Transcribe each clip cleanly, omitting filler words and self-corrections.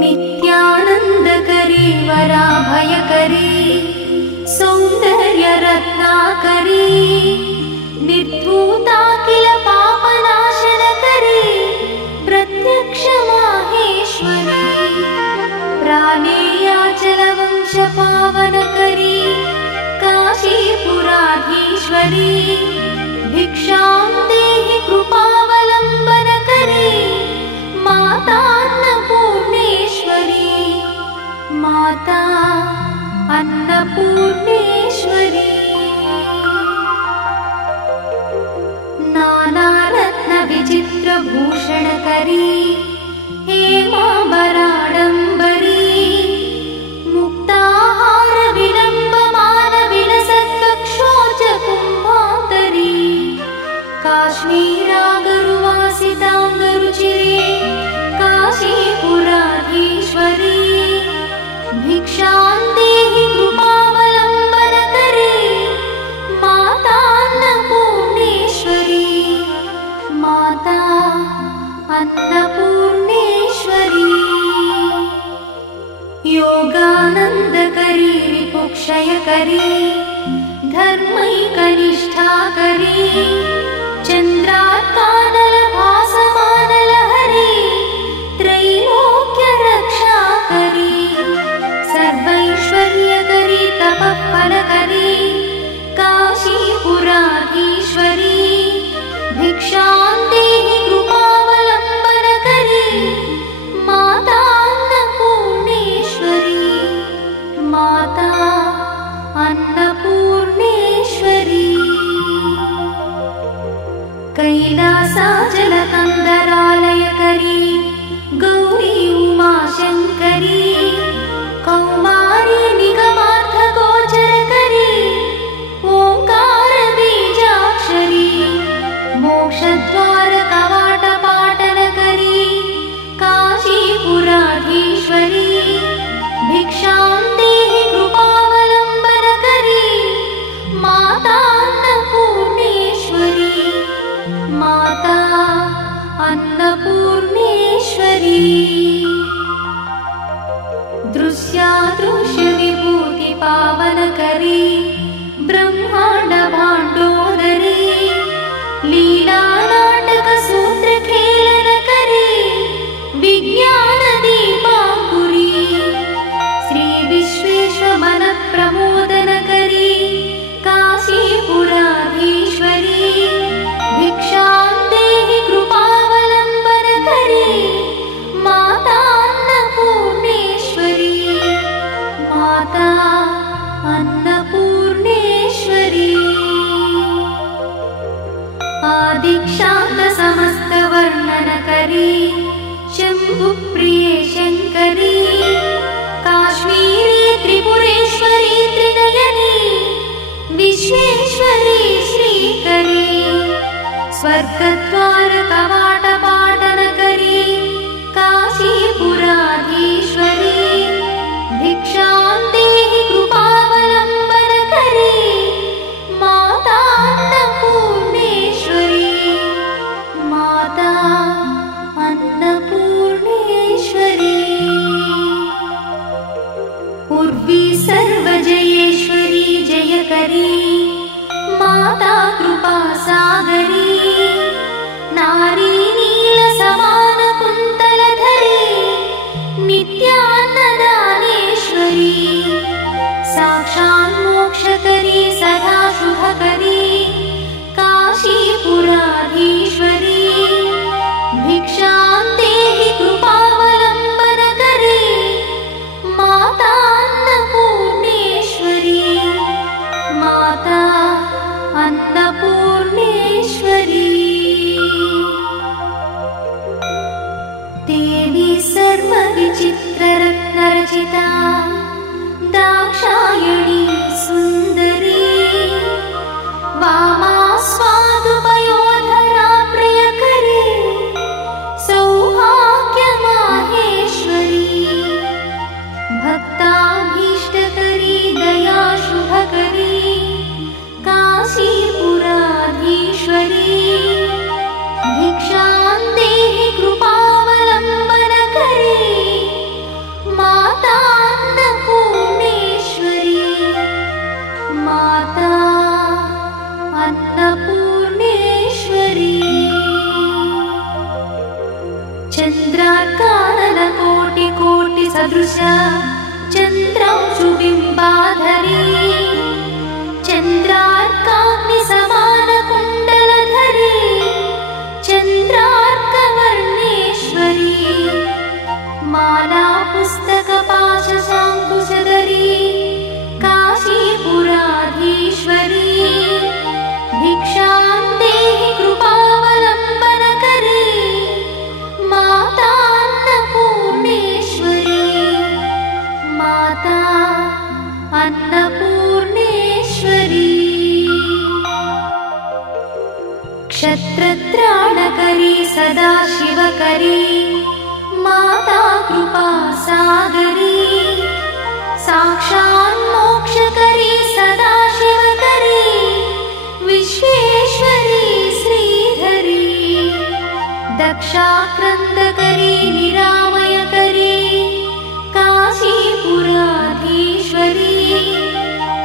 नित्यानन्दकरी वराभयकरी सौन्दर्यरत्नाकरी निर्धूताखिल पापनाशनकरी प्रत्यक्ष माहेश्वरी प्राणेयाचलवंशपावनकरी काशीपुराधीश्वरी भिक्षां देहि कृपावलम्बनकरी माता अन्नपूर्णेश्वरी माता अन्नपूर्णेश्वरी नानारत्नविचित्रभूषणकरी हेमाम्बराडम्बरी मुक्ताहारविलम्बमानविलसत्कक्षोजकुम्भान्तरी काश्मीरागरुवासिताङ्गरुचिरे काशीपुराधीश्वरी भिक्षां देहि कृपावलम्बनकरी माता अन्नपूर्णेश्वरी माता अन्नपूर्णेश्वरी योगानन्दकरी रिपुक्षयकरी धर्मैकनिष्ठाकरी चन्द्रार्कानलभासमानलहरी त्रैलोक्यरक्षाकरी सर्वैश्वर्यकरी तपःफलकरी काशीपुराधीश्वरी भिक्षां देहि कृपावलम्बनकरी माता अन्नपूर्णेश्वरी माता अन्नपूर्णेश्वरी कैलासाचलकन्दरालयकरी गौरी उमाशङ्करी कौमारी निगमार्थगोचरकरी ओङ्कारबीजाक्षरी मोक्षद्वारकवाटपाटनकरी काशीपुराधीश्वरी भिक्षां देहि कृपावलम्बनकरी माता अन्नपूर्णेश्वरी माता अन्नपूर्णेश्वरी दृश्यादृश्यविभूतिपावनकरी ब्रह्माण्डभाण्डोदरी लीलानाटकसूत्रखेलनकरी विज्ञानदीपाङ्कुरी श्रीविश्वेश्वमनप्रमोदनकरी काशीपुराधीश्वरी भिक्षां देहि कृपावलम्बनकरी माता अन्नपूर्णेश्वरी माता अन्नपूर्णेश्वरी आदिक्षान्तसमस्तवर्णनकरी शम्भुप्रिये शङ्करी काश्मीरी त्रिपुरेश्वरी त्रिनयनी विश्वेश्वरी श्रीकरी स्वर्गद्वारकवाटपाटनकरी काशीपुराधीश्वरी भिक्षां देहि कृपावलम्बनकरी माता अन्नपूर्णेश्वरी माता अन्नपूर्णेश्वरी उर्वी सर्वजयेश्वरी जयकरी माता कृपासागरी नारी नीलसमानकुन्तलधरी नित्यान्नदानेश्वरी साक्षान्मोक्षकरी सदा शुभकरी काशीपुराधीश्वरी भिक्षां देहि कृपावलम्बनकरी माता अन्नपूर्णेश्वरी माता अन्नपूर्णेश्वरी देवी सर्वविचित्ररत्नरचिता दाक्षायणी सुन्दरी वामा स्वादुपयोधरा प्रियकरी सौभाग्यमाहेश्वरी भक्ताभीष्टकरी दयाशुभकरी काशीपुराधीश्वरी भिक्षां देहि कृपावलम्बनकरी चन्द्रार्काननकोटिकोटिसदृश चन्द्रांशुबिम्बाधरी चन्द्रार्काग्निसमानकुण्डलधरी चन्द्रार्कवर्णेश्वरी मालापुस्तकपाशशाङ्कुशधरी काशीपुराधीश्वरी भिक्षां देहि कृपावलम्बनकरी माता अन्नपूर्णेश्वरी माता अन्नपूर्णेश्वरी क्षत्रत्राणकरी सदाशिवकरी माता कृपासागरी साक्षान्मोक्षकरी सदाशिवकरी विश्वेश्वरी श्रीधरी दक्षाक्रन्दकरी निरामयकरी काशीपुराधीश्वरी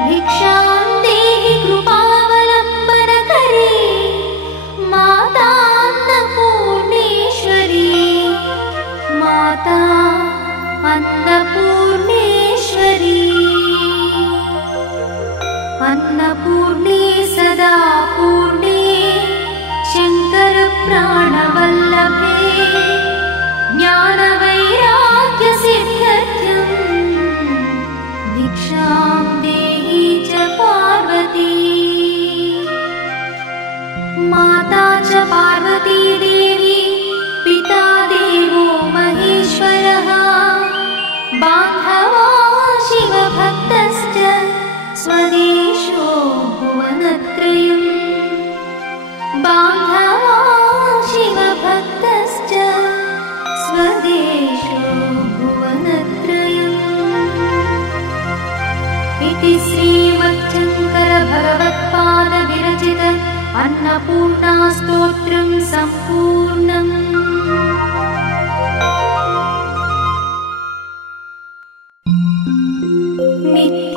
भिक्षां देहि कृपावलम्बनकरी माता अन्नपूर्णेश्वरी माता अन्नपूर्णेश्वरी अन्नपूर्णे सदा पूर्णे शङ्करप्राणवल्लभे ज्ञानवैराग्यसिद्ध्यर्थं भिक्षां देहि च पार्वती माता च पार्वती देवी पिता देवो महेश्वरः बान्धवा शिवभक्तश्च स्वदेशो भुवनत्रयम् बान्धवा शिवभक्तश्च स्वदेशो भुवनत्रयम् इति श्रीमच्छङ्करभगवत्पादविरचित अन्नपूर्णास्तोत्रं सम्पूर्णम्।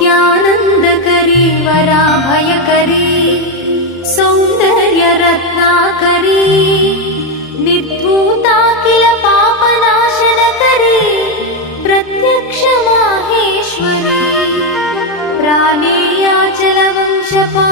नित्यानन्दकरी वराभयकरी सौन्दर्यरत्नाकरी निर्धूताखिल पापनाशनकरी प्रत्यक्ष माहेश्वरी प्राणे